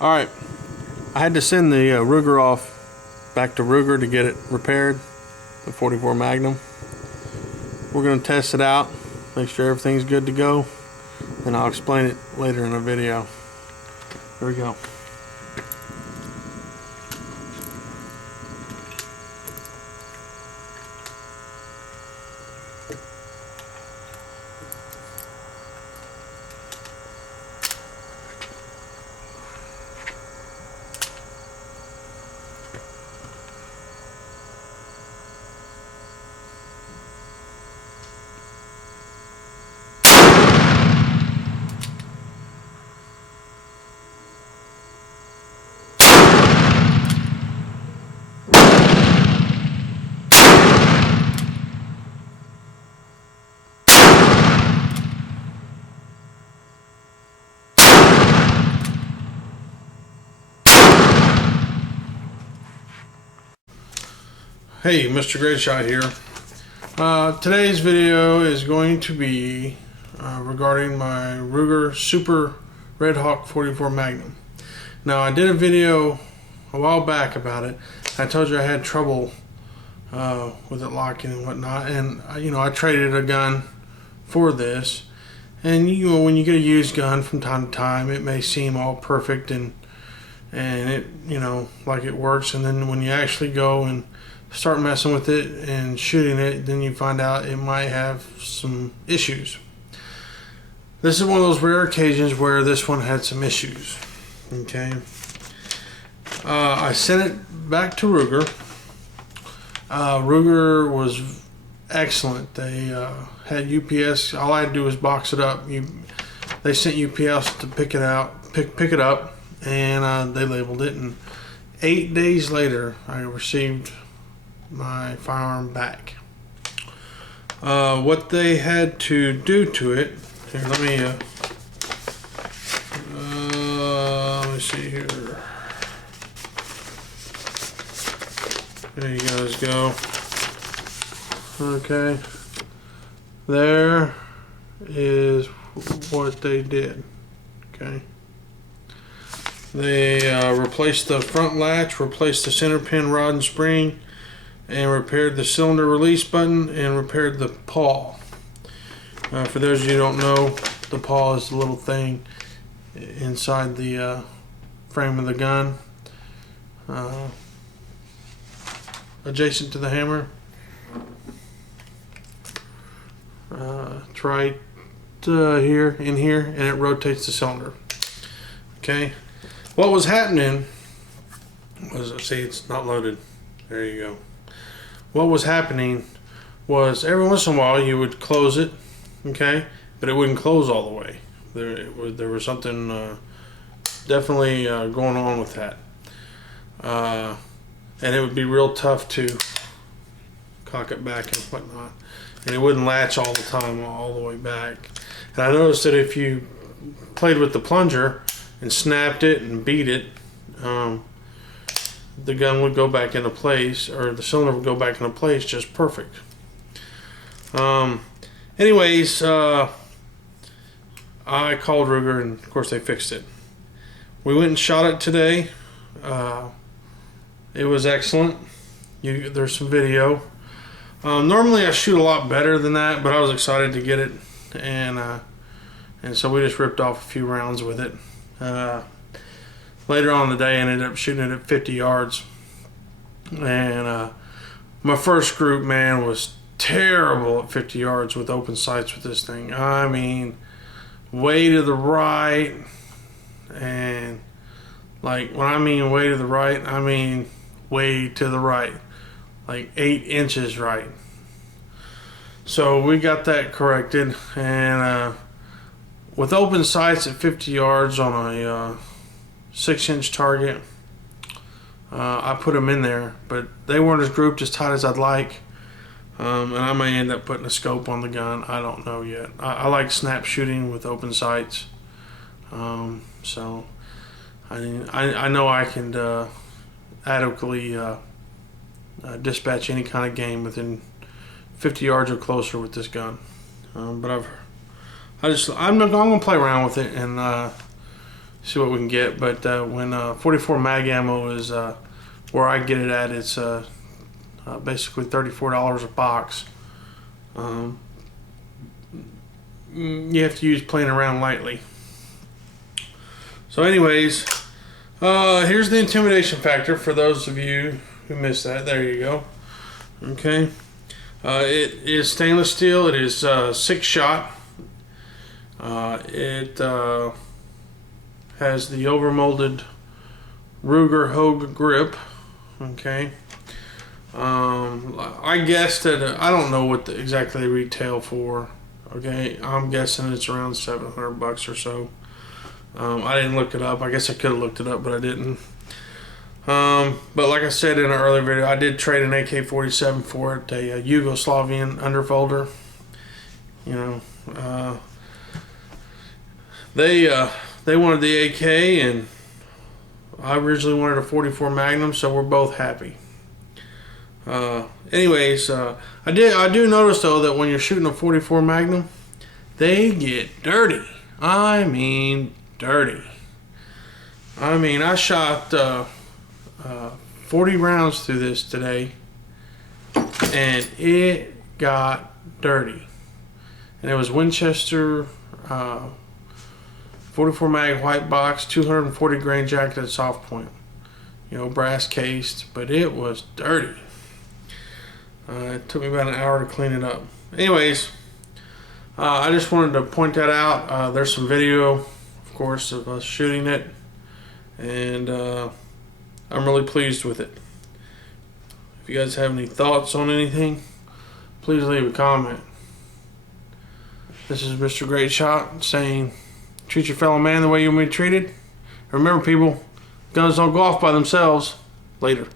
Alright, I had to send the Ruger off back to Ruger to get it repaired, the 44 Magnum. We're going to test it out, make sure everything's good to go, and I'll explain it later in the video. Here we go. Hey, Mr. Badshot here. Today's video is going to be regarding my Ruger Super Redhawk 44 Magnum. Now, I did a video a while back about it. I told you I had trouble with it locking and whatnot, and I traded a gun for this. And when you get a used gun from time to time, it may seem all perfect and it like it works, and then when you actually go and start messing with it and shooting it, then you find out it might have some issues. This is one of those rare occasions where this one had some issues. Okay, I sent it back to Ruger. Ruger was excellent. They had UPS. All I had to do was box it up. They sent UPS to pick it up, and they labeled it. And 8 days later, I received my firearm back. What they had to do to it, here, let me see here. There you guys go. Okay, there is what they did. Okay, they replaced the front latch, replaced the center pin rod and spring, and repaired the cylinder release button and repaired the pawl. For those of you who don't know, the pawl is the little thing inside the frame of the gun, adjacent to the hammer. It's right here, in here, and it rotates the cylinder. Okay, what was happening was, see, it's not loaded. There you go. What was happening was every once in a while you would close it, okay, but it wouldn't close all the way. There was something definitely going on with that, and it would be real tough to cock it back and whatnot, and it wouldn't latch all the time all the way back. And I noticed that if you played with the plunger and snapped it and beat it, the gun would go back into place, or the cylinder would go back into place just perfect. Anyways, I called Ruger, and of course they fixed it. We went and shot it today. It was excellent. There's some video. Normally I shoot a lot better than that, but I was excited to get it, and so we just ripped off a few rounds with it. Later on in the day, I ended up shooting it at 50 yards. And my first group, man, was terrible at 50 yards with open sights with this thing. I mean, way to the right. And, like, when I mean way to the right, I mean way to the right. Like 8 inches right. So we got that corrected. And with open sights at 50 yards on a 6-inch target, I put them in there, but they weren't as grouped as tight as I'd like, and I may end up putting a scope on the gun. I don't know yet. I like snap shooting with open sights, so I know I can adequately dispatch any kind of game within 50 yards or closer with this gun. But I'm gonna play around with it and see what we can get. But when 44 mag ammo is where I get it at, it's basically $34 a box. You have to use playing around lightly. So anyways, here's the intimidation factor for those of you who missed that. There you go. Okay. It is stainless steel. It is 6-shot. It has the overmolded Ruger Hogue grip. Okay. I guessed that I don't know what exactly they retail for. Okay, I'm guessing it's around $700 or so. I didn't look it up. I guess I could have looked it up, but I didn't. But like I said in an earlier video, I did trade an AK-47 for it, a Yugoslavian underfolder. You know, they wanted the AK, and I originally wanted a 44 Magnum, so we're both happy. Anyways, I do notice though that when you're shooting a 44 Magnum, they get dirty. I mean, dirty. I mean, I shot 40 rounds through this today, and it got dirty. And it was Winchester 44 mag white box, 240 grain jacketed soft point. You know, brass cased, but it was dirty. It took me about an hour to clean it up. Anyways, I just wanted to point that out. There's some video, of course, of us shooting it, and I'm really pleased with it. If you guys have any thoughts on anything, please leave a comment. This is Mr. Great Shot saying, treat your fellow man the way you want to be treated. Remember, people, guns don't go off by themselves. Later.